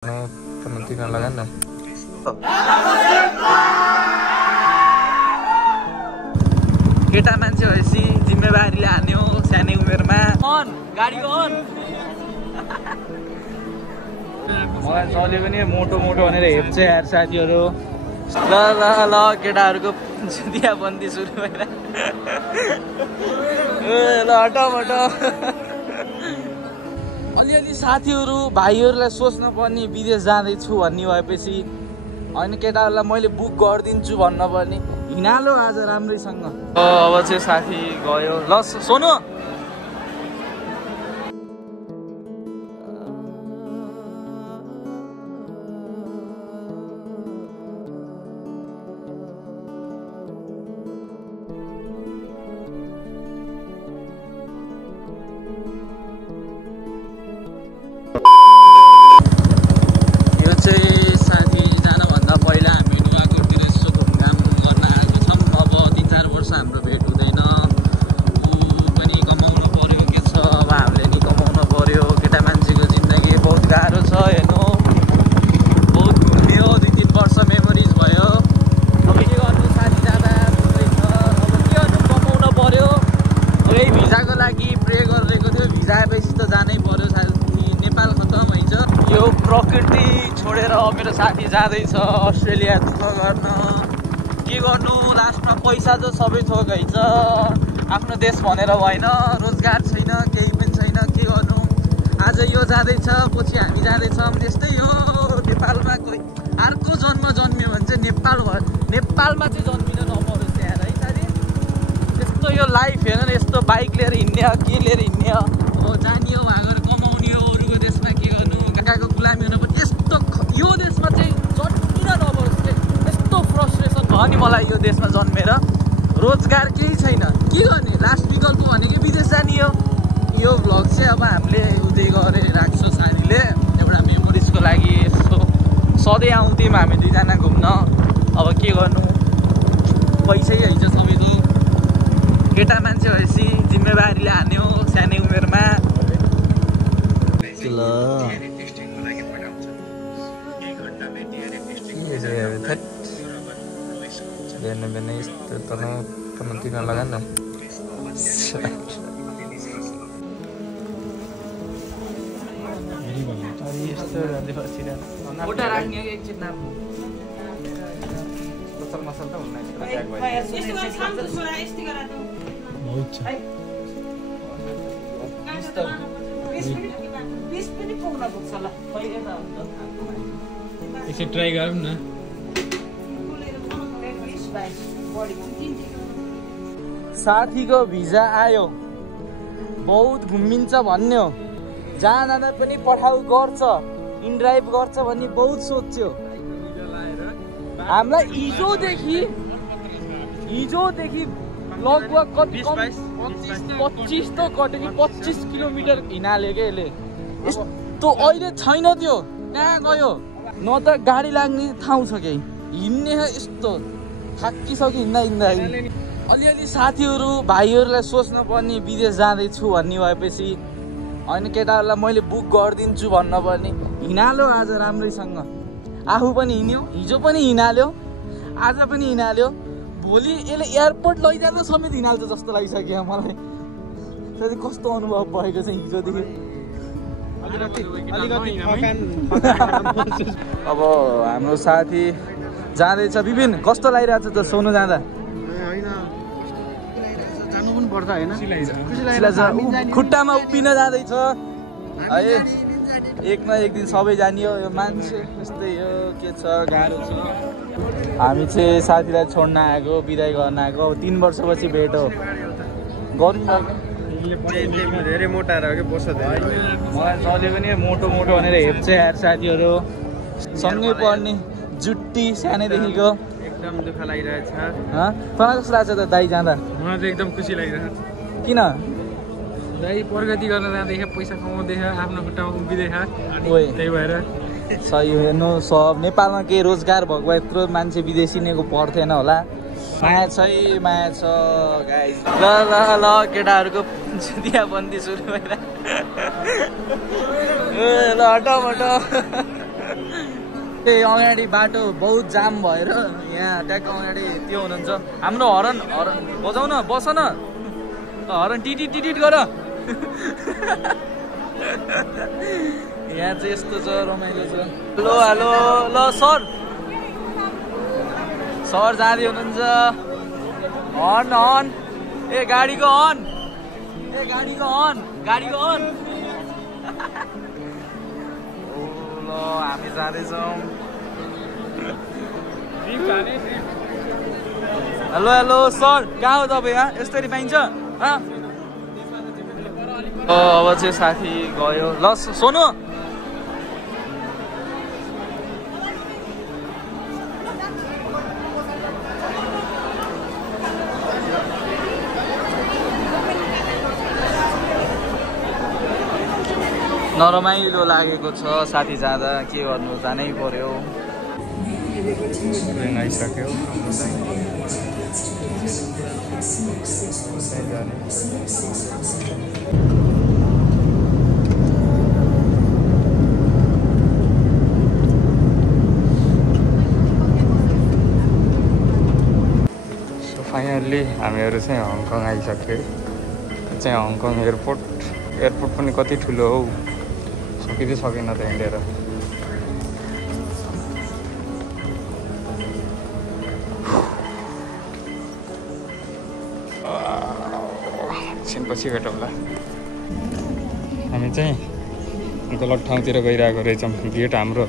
penalti kan dah. केटा मान्छे भएपछि जिम्मेवारीले हान्यो सानै उमेरमा अन गाडी अन मलाई चलेको नि मोटो मोटो भनेर हेप्छ यार साथीहरु ल ल ल केटाहरुको दियाबन्दी सुरु भएर ल हटाउ हटाउ अलिअलि साथीहरु भाइहरुलाई सोच्न पर्ने विदेश जाँदै छु भन्ने भएपछि हैन केटाहरुलाई मैले बुक गर्दिन्छु भन्न पर्ने हिनालो आज राम्रैसँग अब चाहिँ साथी गयो ल सोनु यो चाहिँ साथी जानुभन्दा पहिला हामी नुवाकोटतिर यसो घुमघाम गर्न आएको छौँ अब 3-4 वर्ष हाम्रो भेट हुँदैन ऊ पनि कमाउनु पर्यो के छ अब हामीले नि कमाउनु पर्यो केटा मान्छेको जिन्दगी बहुत गाह्रो छ हेर्नु बहुत घुम्यो 2-3 वर्ष मेमोरिज भयो अब के गर्नु साथी जाँदा हुँदैछ अब के गर्नु कमाउनु पर्यो यही भिजाको लागि प्रे गरिरहेको थियो भिजा आएपछि त जानै पर्यो साथी नेपाल खतम हैछ यो प्रकृति छोडेर मेरो साथी जाँदैछ अस्ट्रेलिया दुःख गर्न के गर्नु लास्टमा पैसा त सबै थोक हैछ आफ्नो देश भनेर भएन रोजगार छैन केही पनि छैन के गर्नु आज यो जाँदैछ पछि हामी जाँदैछौँ त्यस्तै हो नेपालमा कोही अर्को जन्म जन्मियो भने चाहिँ नेपालमा चाहिँ जन्मिन नपरोस् यार है साथी त्यस्तो यो लाइफ हेर्न यस्तो बाइक लिएर हिँड्ने के लिएर हिँड्ने हो जाने हो भागेर कमाउने हो अरूको देशमा के गर्नु काकाको गुलामी हुनु पनि यस्तो यो देशमा चाहिँ जन्मिन नपरोस् यस्तो फ्रस्ट्रेसन भयो नि मलाई यो देशमा जन्मेर रोजगार केही छैन के गर्ने लास्ट विकल्प भनेको विदेश जाने हो यो भ्लग चाहिँ अब हामीले उतै गरेर राख्छौँ साथीले एउटा मेमोरिजको लागि यस्तो सधैँ आउँथ्यौँ हामी दुईजना घुम्न अब के गर्नु पैसै हैछ सबैको केटा मान्छे भएपछि जिम्मेवारीले हान्यो सानै उमेरमा ल बिहान यस्तो तल penalti kan dah udah raknya एकछिन नाम मसल त हुन्न यसो ट्राई गरौँ न साथीको भिजा आयो बहुत घुमिन्छ भन्ने हो जहाँ जाँदा पनि पठाउ गर्छ इनड्राइभ गर्छ भन्ने बहुत सोच्यो हामीलाई हिजोदेखि लगभग कति 25 त कट्यो नि 25 किलोमिटर हिँडाल्यो क्या यसले यस्तो अहिले छैन त्यो कहाँ गयो न त गाडी लाग्ने ठाउँ छ केही हिँड्ने यस्तो थाकिसक्यो हिँड्दा अलिअलि साथीहरु भाइहरुलाई सोच्न पर्ने विदेश जाँदैछु भन्ने भएपछि हैन केटाहरुलाई मैले बुक गर्दिन्छु भन्न पर्ने हिनालो आज राम्रैसँग आफू पनि हिँड्यो हिजो पनि हिँडाल्यो आज पनि हिँडाल्यो भोलि यसले एयरपोर्ट लैजाँदा समेत हिँडाल्छ जस्तो लागिसक्यो मलाई त्यति कस्तो अनुभव भएको छ हिजोदेखि अब हाम्रो साथी जाँदैछ विपिन कस्तो लागिरहेछ त सोनु जाँदा खुट्टामा उभिन जाँदैछ है एक न एक दिन सबै जानियो यो मान्छे यस्तै हो के छ गाह्रो छ हामी चाहिँ साथीलाई छोड्न आएको बिदाई गर्न आएको 3 वर्षपछि भेट हो धेरै मोटा रह्यो के बस्छ मलाई चलेको नि मोटो मोटो भनेर हेप्छ यार साथीहरु सँगै पढ्ने जुट्टी सानैदेखिको एकदम दुःख लागिरहेछ तँलाई कस्तो लाग्छ त दाइ जाँदा मलाई त एकदम खुसी लागिरहेछ किन दाइ प्रगति गर्न जाँदैछ पैसा कमाउँदैछ आफ्नो खुट्टामा उभिँदैछ त्यही भएर सही हेर्नु सब नेपालमा केही रोजगार भएको भए यत्रो मान्छे विदेशी नेको पर्थेन होला माया छ गाइस ल ल ल केटाहरुको दियाबन्दी सुरु भएर ल हटाउ हटाउ अगाडि बाटो बहुत जाम भएर यहाँ ट्याक्क अगाडि त्यो हुनुहुन्छ हाम्रो हरन बजाउ न बस न हरन टिटिट टिटिट गर यहाँ चाहिँ यस्तो छ रमाइलो छ हेलो हेलो ल सर सर जाँदै हुनुहुन्छ हर्न हर्न ए गाडीको हर्न गाडीको हर्न ल हामी जाँदैछौँ हेलो हेलो सर कहाँ हो तपाईँ यहाँ यसरी पाइन्छ अब चाहिँ साथी गयो ल सोनु नरमाइलो लागेको छ साथी जाँदा के गर्नु जानै पर्यो आइसक्यो सो फाइनल्ली हामीहरू चाहिँ हङकङ आइसक्यो चाहिँ हङकङ एयरपोर्ट पनि कति ठुलो हौ सकिँदै सकेन त हिँडेर एकछिनपछि भेटौँला हामी चाहिँ गलत ठाउँतिर गइरहेको रहेछौँ गेट हाम्रो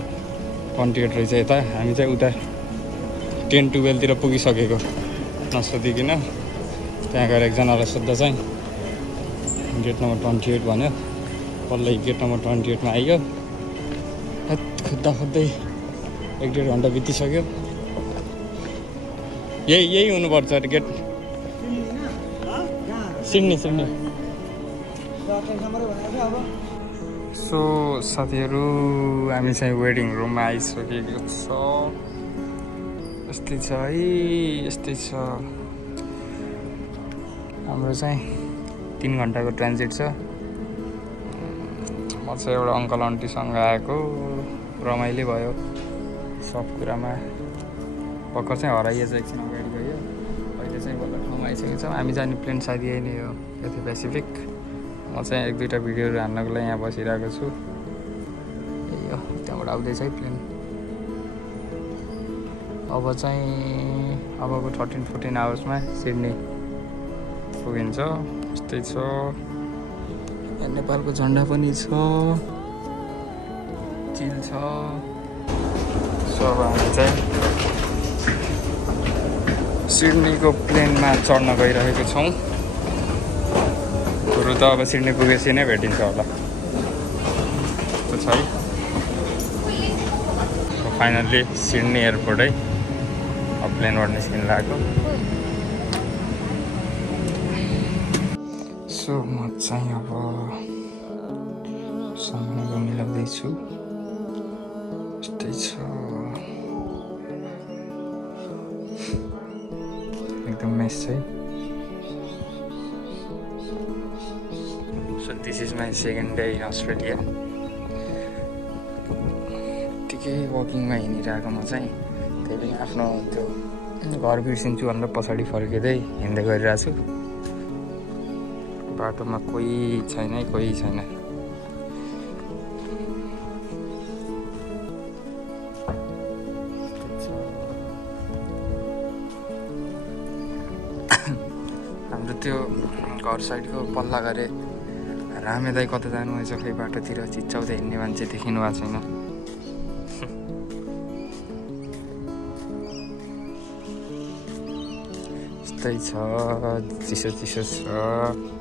28 रहेछ यता हामी चाहिँ उता 10-12तिर पुगिसकेको नसोधिकन त्यहाँ गएर एकजनालाई सोद्धा चाहिँ गेट नम्बर 28 भन्यो पल्लै गेट नम्बर 28 मा आइयो खोज्दै 1-1.5 घन्टा बितिसक्यो यही हुनुपर्छ गेट सिडनी सो साथीहरू हामी चाहिँ वेडिङ रुममा आइसकेको छ यस्तै छ है यस्तै छ हाम्रो चाहिँ 3 घन्टाको ट्रान्जिट छ म चाहिँ एउटा अङ्कल आन्टीसँग आएको रमाइलो भयो सब कुरामा भर्खर चाहिँ हराइएछ एकछिन अगाडि गयो अहिले चाहिँ बल्ल ठाउँमा आइसकेको छ हामी जाने प्लेन सायद यही नै हो यति पेसिफिक म चाहिँ 1-2टा भिडियोहरू हान्नको लागि यहाँ बसिरहेको छु यही हो त्यहाँबाट आउँदैछ है प्लेन अब चाहिँ अबको 13-14 आवर्समा सिडनी पुगिन्छ यस्तै छ नेपालको झन्डा पनि छ चिल छ सो अब हामी चाहिँ सिडनीको प्लेनमा चढ्न गइरहेको छौँ बरु त अब सिडनी पुगेपछि नै भेटिन्छ होला त्यो छ है फाइनल्ली सिडनी एयरपोर्ट है अब प्लेनबाट निस्किन लाग्यो सो म चाहिँ अब समयको मिलाउँदैछु यस्तै छ एकदम मेस छ so this is my second day in Australia यत्तिकै वकिङमा हिँडिरहेको म चाहिँ त्यही पनि आफ्नो त्यो घर बिर्सिन्छु भनेर पछाडि फर्किँदै हिँड्दै गरिरहेको छु बाटोमा कोही छैन हाम्रो त्यो घर साइडको पल्ला गरे रामे दाई कता जानुभएछ खै बाटोतिर चिच्चाउँदै हिँड्ने मान्छे देखिनु भएको छैन यस्तै छ चिसो छ